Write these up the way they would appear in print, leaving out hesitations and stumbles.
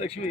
ಲಕ್ಷ್ಮಿ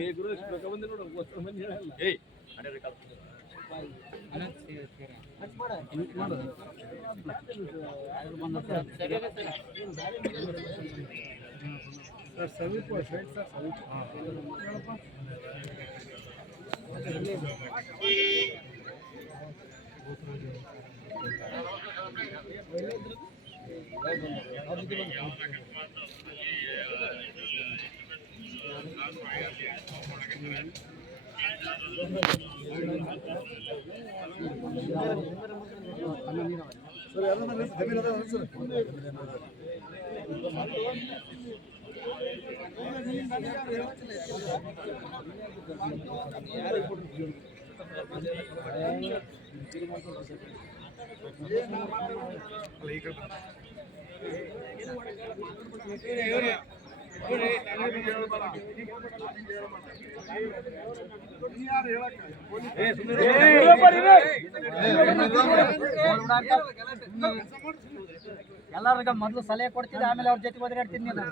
ಎಲ್ಲರಿಗ ಮೊದಲು ಸಲಹೆ ಕೊಡ್ತಿದ್ದೆ, ಆಮೇಲೆ ಅವ್ರ ಜೊತೆ ಒದರಾಡ್ತೀನಿ ನೀನು.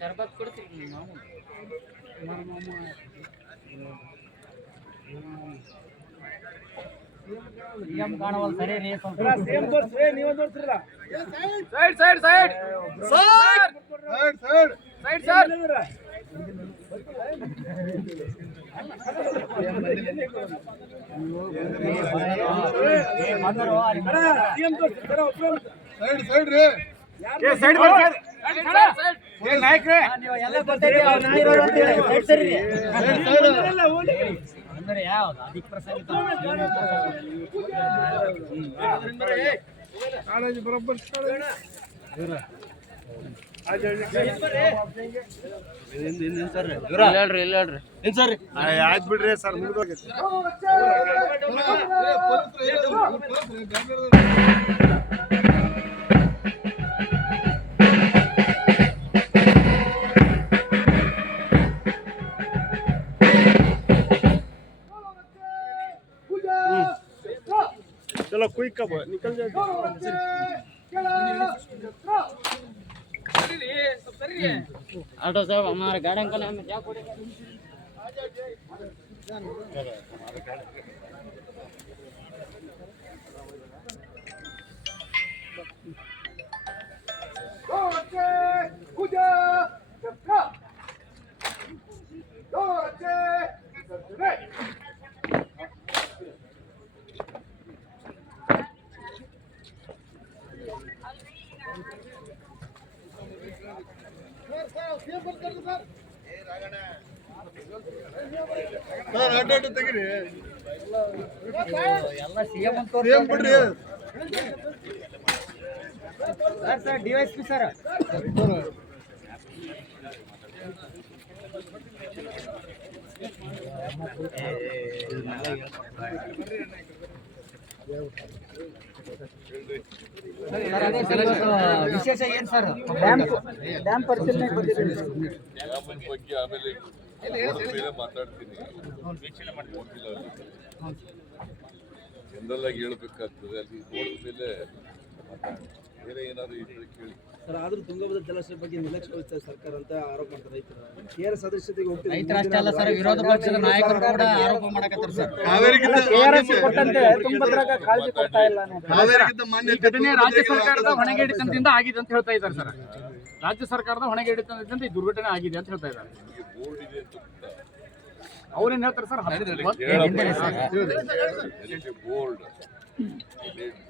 ಶರ್ಬತ್ ಕೊಡ್ತೀವಿ ನಾವು. ಸಿಎಂ ಕಾಣವಲ್ಲ ಸರಿ ರೀ. ಸಿಎಂ ತೋರ್ಸ್ರಿ, ನೀವೇ ತೋರ್ಸ್ರಲ್ಲ. Side side side side side side side ಅಂದ್ರೆ ಯಾವ್ದು ಅಧಿಕ ಪ್ರಸಂಗ ಬರೋಬ್ಬರ್ ಆಯ್ತು ಬಿಡ್ರಿ ಸರ್. चलो क्विक कब निकल जाए। ऑटो साहब हमारे गार्डन को हमें क्या पड़ेगा ಸರ್ ಅಡ್ಡ ತೆಗಿರಿ ಎಲ್ಲ ಸಿಎಂ ಅಂತ ಸೇಮ್ ಬಿಡ್ರಿ ಸರ್ ಡಿವೈಎಸ್ಪಿ ಸರ್ ವಿಶೇಷ ಏನ್ ಸರ್ ಡ್ಯಾಮ್ ಪರಿಶೀಲನೆ ಡ್ಯಾಮಿನ ಬಗ್ಗೆ ಆಮೇಲೆ ಮೇಲೆ ಮಾತಾಡ್ತೀನಿ. ಜನರಲ್ ಆಗಿ ಹೇಳ್ಬೇಕಾಗ್ತದೆ, ಅಲ್ಲಿ ನೋಡಿದ ಮೇಲೆ ಬೇರೆ ಏನಾದ್ರು ಇದ್ರೆ ಕೇಳಿ. ಸರ್ ಆದ್ರೂ ತುಂಗಭದ್ರಾ ಜಲಾಶಯ ಬಗ್ಗೆ ನಿರ್ಲಕ್ಷ್ಯ ವಹಿಸ್ತಾರೆ ಸರ್ಕಾರ ಅಂತ ಆರೋಪ ಮಾಡ್ತಾರೆ ರೈತರು. ಕೇರ್ ಸದಸ್ಯತೆಗೆ ಹೋಗ್ತಿದೆ. ರೈತರಷ್ಟೇ ಅಲ್ಲ ಸರ್, ವಿರೋಧ ಪಕ್ಷದ ನಾಯಕರು ಕೂಡ ಆರೋಪ ಮಾಡಕತ್ತಾರೆ ಸರ್. ತುಂಗಭದ್ರಾಗ ಕಾಳಜಿ ಕೊಡ್ತಾ ಇಲ್ಲ ಮಾನ್ಯ ಘಟನೆ ರಾಜ್ಯ ಸರ್ಕಾರದ ಹೊಣೆಗೇಡಿತನದಿಂದ ಆಗಿದೆ ಅಂತ ಹೇಳ್ತಾ ಇದ್ದಾರೆ ಸರ್. ರಾಜ್ಯ ಸರ್ಕಾರದ ಹೊಣೆಗೇಡಿತನದಿಂದ ಈ ದುರ್ಘಟನೆ ಆಗಿದೆ ಅಂತ ಹೇಳ್ತಾ ಇದ್ದಾರೆ. ನಿಮಗೆ ಬೋರ್ಡ್ ಇದೆ ಅಂತ ಗೊತ್ತಾ? ಅವ್ರೇನ್ ಹೇಳ್ತಾರೆ sir? Board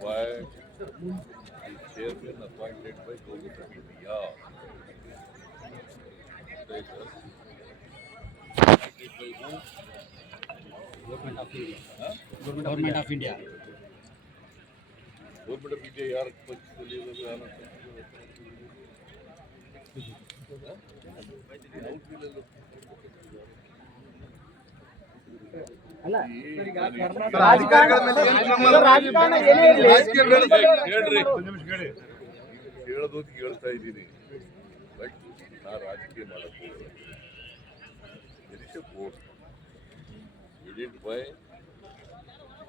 by the chairman appointed by Government of India. Government of India Government of India ಯಾರ ಪಕ್ಷದಲ್ಲಿ ಇರೋದು, ಯಾರ ಕೇಳೋದು ಕೇಳ್ತಾ ಇದ್ದೀನಿ. ಬಟ್ ನಾ ರಾಜಕೀಯ ಮಾಡಕ್ಕೆ board headed by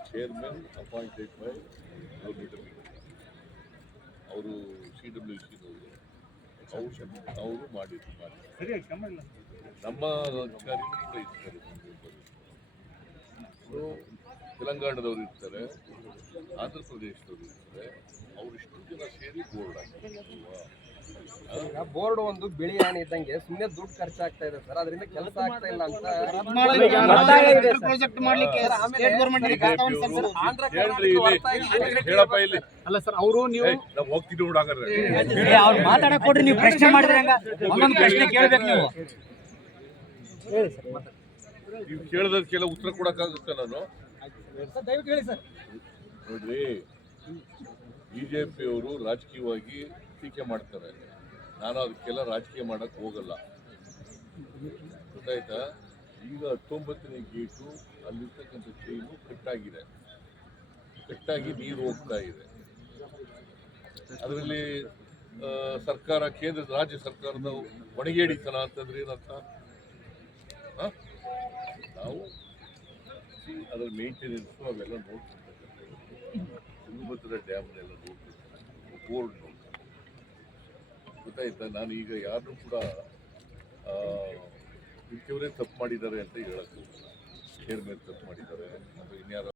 chairman appointed by Government of India. ಅವರು CWC ಅವರು ಮಾಡಿದ್ರು. ನಮ್ಮ ಅಧಿಕಾರಿಗಳು ಕೂಡ ಇರ್ತಾರೆ, ತೆಲಂಗಾಣದವರು ಇರ್ತಾರೆ, ಆಂಧ್ರ ಪ್ರದೇಶದವರು ಇರ್ತಾರೆ. ಅವರಿಷ್ಟು ಜನ ಸೇರಿ ಬೋರ್ಡ್ ಬೋರ್ಡ್ ಒಂದು ಬಿಳಿ ಆನೆ ಇದ್ದಂಗೆ ಸುಮ್ಮನೆ ದುಡ್ಡು ಖರ್ಚಾಗ್ತಾ ಇದೆ ಸರ್, ಅದರಿಂದ ಕೆಲಸ ಆಗ್ತಾ ಇಲ್ಲ ಅಂತ ಪ್ರಾಜೆಕ್ಟ್ ಮಾಡ್ಲಿಕ್ಕೆ ಸ್ಟೇಟ್ ಗೌರ್ಮೆಂಟ್ ಹೇಳಪ್ಪ ಇಲ್ಲಿ. ಅಲ್ಲ ಸರ್, ಅವರು ನೀವು ನಾವು ಹೋಗ್ತಿದ್ವಿ ನೋಡಾಗಾರೆ ಅವ್ರು ಮಾತಾಡಕ್ ಕೊಡ್ರಿ, ನೀವು ಪ್ರಶ್ನೆ ಮಾಡಿದ್ರೆ ಹೆಂಗ? ಒಂದೊಂದು ಪ್ರಶ್ನೆ ಕೇಳ್ಬೇಕು ನೀವು. ನೀವು ಕೇಳೋದಕ್ಕೆಲ್ಲ ಉತ್ತರ ಕೊಡಕ್ಕಾಗುತ್ತೆ ನಾನು? ದಯವಿಟ್ಟು ಹೇಳಿ ಸರ್. ನೋಡ್ರಿ, ಬಿಜೆಪಿಯವರು ರಾಜಕೀಯವಾಗಿ ಟೀಕೆ ಮಾಡ್ತಾರೆ. ನಾನು ಅದಕ್ಕೆಲ್ಲ ರಾಜಕೀಯ ಮಾಡಕ್ ಹೋಗಲ್ಲ, ಗೊತ್ತಾಯ್ತಾ? ಈಗ 19ನೇ ಗೇಟು ಅಲ್ಲಿರ್ತಕ್ಕಂಥ ಚೈನು ಕಟ್ಟಾಗಿ ನೀರು ಹೋಗ್ತಾ ಇದೆ. ಅದರಲ್ಲಿ ಸರ್ಕಾರ, ರಾಜ್ಯ ಸರ್ಕಾರದ ಹೊಣೆಗೇಡಿತನ ಅಂತಂದ್ರೆ ಏನರ್ಥ? ನಾವು ಅದರ ಮೇಂಟೆನೆನ್ಸು ಅವೆಲ್ಲ ನೋಡ್ತಿರ್ತಕ್ಕಂಥ ತುಂಗಭದ್ರಾ ಡ್ಯಾಮ್ನೆಲ್ಲ ನೋಡ್ತಿರ್ತಾರೆ, ಬೋರ್ಡ್ ನೋಡ್ತಾರೆ, ಗೊತ್ತಾಯ್ತಾ? ನಾನು ಈಗ ಯಾರನ್ನೂ ಕೂಡ ಇಂಥವರೇ ತಪ್ಪು ಮಾಡಿದ್ದಾರೆ ಅಂತ ಹೇಳಕ್ಕೆ ಹೋಗಲ್ಲ. ಚೇರ್ಮನ್ ತಪ್ಪು ಮಾಡಿದ್ದಾರೆ, ಇನ್ಯಾರೋ